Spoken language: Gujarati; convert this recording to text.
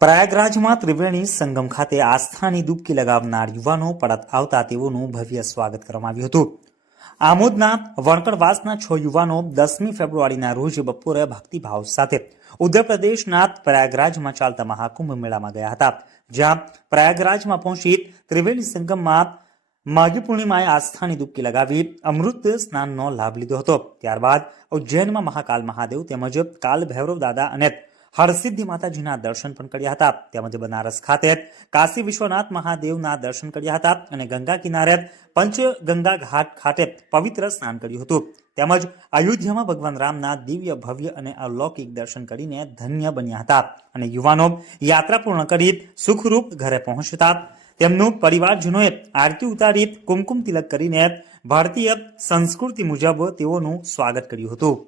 પ્રયાગરાજમાં ત્રિવેણી સંગમ ખાતે આસ્થાની ડૂબકી લગાવનાર યુવાનો પરત આવતા તેઓનું ભવ્ય સ્વાગત કરવામાં આવ્યું હતું. આમોદના વણકરવાસના છ યુવાનો દસમી ફેબ્રુઆરીના રોજ બપોરે ભક્તિભાવ સાથે ઉત્તર પ્રદેશના પ્રયાગરાજમાં ચાલતા મહાકુંભ મેળામાં ગયા હતા, જ્યાં પ્રયાગરાજમાં પહોંચી ત્રિવેણી સંગમમાં માઘી પૂર્ણિમાએ આસ્થાની ડૂબકી લગાવી અમૃત સ્નાનનો લાભ લીધો હતો. ત્યારબાદ ઉજ્જૈનમાં મહાકાલ મહાદેવ તેમજ કાલ ભૈરવ દાદા અને હરસિદ્ધિ માતાજીના દર્શન પણ કર્યા હતા. તેમજ બનારસ ખાતે કાશી વિશ્વનાથ મહાદેવના દર્શન કર્યા હતા અને ગંગા કિનારે પંચગંગા ઘાટ ખાતે પવિત્ર સ્નાન કર્યું હતું. તેમજ અયોધ્યામાં ભગવાન રામના દિવ્ય, ભવ્ય અને અલૌકિક દર્શન કરીને ધન્ય બન્યા હતા. અને યુવાનો યાત્રા પૂર્ણ કરી સુખરૂપ ઘરે પહોંચતા તેમનું પરિવારજનોએ આરતી ઉતારી કુમકુમ તિલક કરીને ભારતીય સંસ્કૃતિ મુજબ તેઓનું સ્વાગત કર્યું હતું.